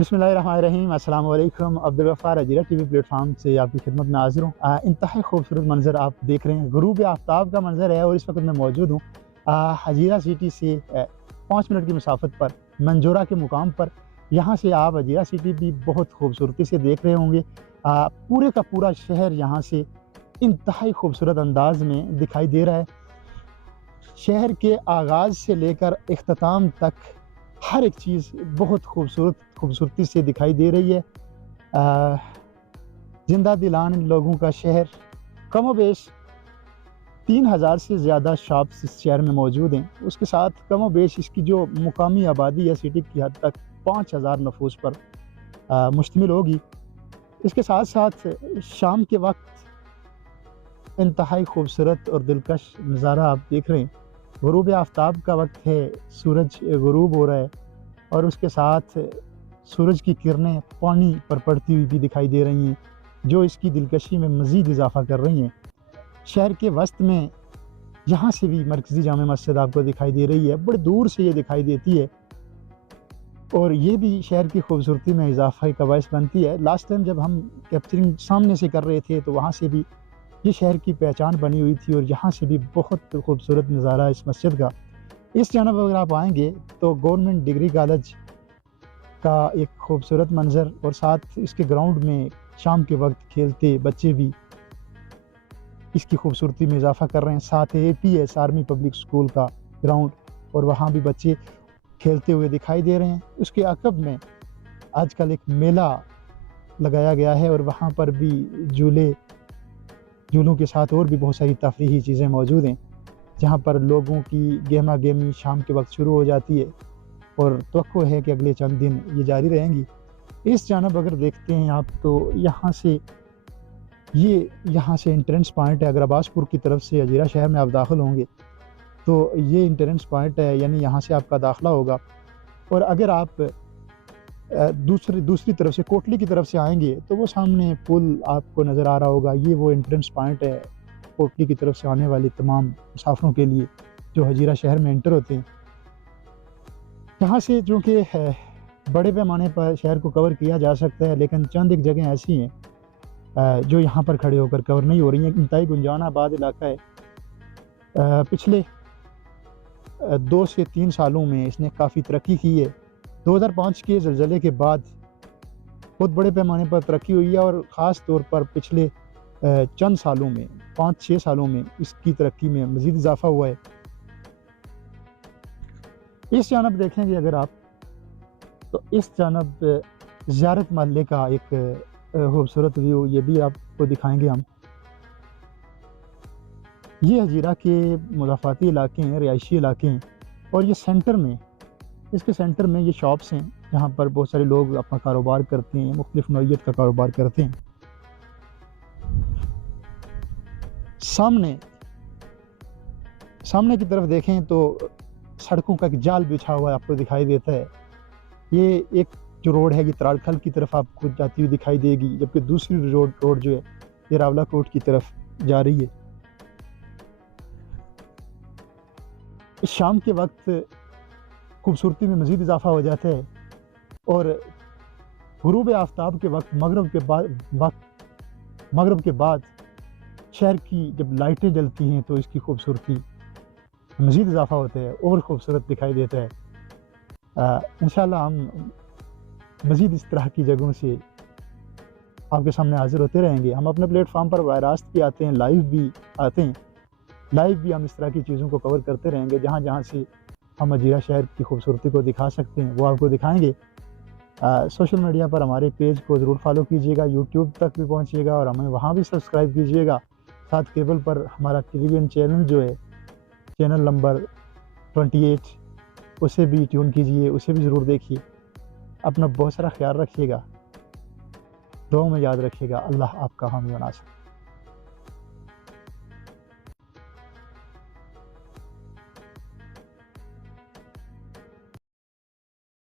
बिस्मिल्लाहिर्रहमानिर्रहीम। अस्सलाम वालेकुम। अब्दुल-गफ्फार हजीरा टीवी प्लेटफॉर्म से आपकी खिदमत में हाजिर हूँ। इंतहाई खूबसूरत मंजर आप देख रहे हैं, गुरूब आफ्ताब का मंजर है और इस वक्त मैं मौजूद हूँ हजीरा सिटी से 5 मिनट की मुसाफत पर मंजोरा के मुकाम पर। यहाँ से आप हजीरा सिटी भी बहुत खूबसूरती से देख रहे होंगे। पूरे का पूरा शहर यहाँ से इंतहाई खूबसूरत अंदाज में दिखाई दे रहा है। शहर के आगाज़ से लेकर इख्तिताम तक हर एक चीज़ बहुत खूबसूरती से दिखाई दे रही है। जिंदा दिलान लोगों का शहर, कमोबेश 3000 से ज़्यादा शॉप्स इस शहर में मौजूद हैं। उसके साथ कमोबेश इसकी जो मुकामी आबादी है सिटी की हद तक 5000 नफूस पर मुश्तमिल होगी। इसके साथ साथ शाम के वक्त इंतहाई खूबसूरत और दिलकश नज़ारा आप देख रहे हैं। गुरूब आफ्ताब का वक्त है, सूरज गुरूब हो रहा है और उसके साथ सूरज की किरणें पानी पर पड़ती हुई भी दिखाई दे रही हैं, जो इसकी दिलकशी में मज़ीद इजाफ़ा कर रही हैं। शहर के वस्त में यहाँ से भी मरकज़ी जामे मस्जिद आपको दिखाई दे रही है, बड़े दूर से ये दिखाई देती है और ये भी शहर की खूबसूरती में इजाफ़े का बायस बनती है। लास्ट टाइम जब हम कैप्चरिंग सामने से कर रहे थे तो वहाँ से भी ये शहर की पहचान बनी हुई थी और यहाँ से भी बहुत खूबसूरत नज़ारा इस मस्जिद का। इस जानब अगर आप आएंगे तो गवर्नमेंट डिग्री कॉलेज का एक खूबसूरत मंज़र और साथ इसके ग्राउंड में शाम के वक्त खेलते बच्चे भी इसकी खूबसूरती में इजाफ़ा कर रहे हैं। साथ APS आर्मी पब्लिक स्कूल का ग्राउंड और वहाँ भी बच्चे खेलते हुए दिखाई दे रहे हैं। उसके अकब में आजकल एक मेला लगाया गया है और वहाँ पर भी झूलों के साथ और भी बहुत सारी तफरीही चीज़ें मौजूद हैं, जहाँ पर लोगों की गहमा गहमी शाम के वक्त शुरू हो जाती है और तवक्को है कि अगले चंद दिन ये जारी रहेंगी। इस जानब अगर देखते हैं आप तो यहाँ से एंट्रेंस पॉइंट है। अगर अब्बासपुर की तरफ से हजीरा शहर में आप दाखिल होंगे तो ये एंट्रेंस पॉइंट है, यानी यहाँ से आपका दाखिला होगा। और अगर आप दूसरी तरफ से कोटली की तरफ से आएंगे तो वो सामने पुल आपको नज़र आ रहा होगा। ये वो एंट्रेंस पॉइंट है कोटली की तरफ से आने वाले तमाम मुसाफिरों के लिए जो हजीरा शहर में एंटर होते हैं। यहाँ से चूँकि बड़े पैमाने पर शहर को कवर किया जा सकता है, लेकिन चंद एक जगह ऐसी हैं जो यहाँ पर खड़े होकर कवर नहीं हो रही हैं। इंतहाई गुंजानाबाद इलाका है। पिछले 2 से 3 सालों में इसने काफ़ी तरक्की की है। 2005 के ज़लज़ले के बाद बहुत बड़े पैमाने पर तरक्की हुई है और ख़ास तौर पर पिछले चंद सालों में 5-6 सालों में इसकी तरक्की में मज़ीद इजाफ़ा हुआ है। इस जानब देखेंगे अगर आप तो इस जानब ज़ियारत महल्ले का एक खूबसूरत व्यू ये भी आपको दिखाएंगे हम। ये हजीरा के मुज़ाफ़ाती इलाके हैं, रिहायशी इलाके हैं और ये सेंटर में इसके सेंटर में ये शॉप्स हैं जहाँ पर बहुत सारे लोग अपना कारोबार करते हैं, मुख्तलिफ़ नौइयत का कारोबार करते हैं। सामने की तरफ देखें तो सड़कों का एक जाल बिछा हुआ आपको दिखाई देता है। ये एक जो रोड है ये तराड़खल की तरफ आपको जाती हुई दिखाई देगी, जबकि दूसरी रोड जो है ये रावलाकोट की तरफ जा रही है। इस शाम के वक्त खूबसूरती में मज़ीद इजाफ़ा हो जाता है और गुरूब आफ्ताब के वक्त मगरिब के बाद शहर की जब लाइटें जलती हैं तो इसकी खूबसूरती मज़ीद इजाफ़ा होता है और ख़ूबसूरत दिखाई देता है। इंशाअल्लाह हम मज़ीद इस तरह की जगहों से आपके सामने हाज़िर होते रहेंगे। हम अपने प्लेटफॉर्म पर बराह रास्त भी आते हैं, लाइव भी आते हैं। लाइव भी हम इस तरह की चीज़ों को कवर करते रहेंगे। जहाँ से हम हजीरा शहर की खूबसूरती को दिखा सकते हैं वो आपको दिखाएंगे। सोशल मीडिया पर हमारे पेज को ज़रूर फॉलो कीजिएगा, यूट्यूब तक भी पहुँचिएगा और हमें वहाँ भी सब्सक्राइब कीजिएगा। साथ केबल पर हमारा टेलीविज़न चैनल जो है चैनल नंबर 28 उसे भी ट्यून कीजिए, उसे भी ज़रूर देखिए। अपना बहुत सारा ख्याल रखिएगा, दुआ में याद रखिएगा। अल्लाह आपका हामी व नासिर।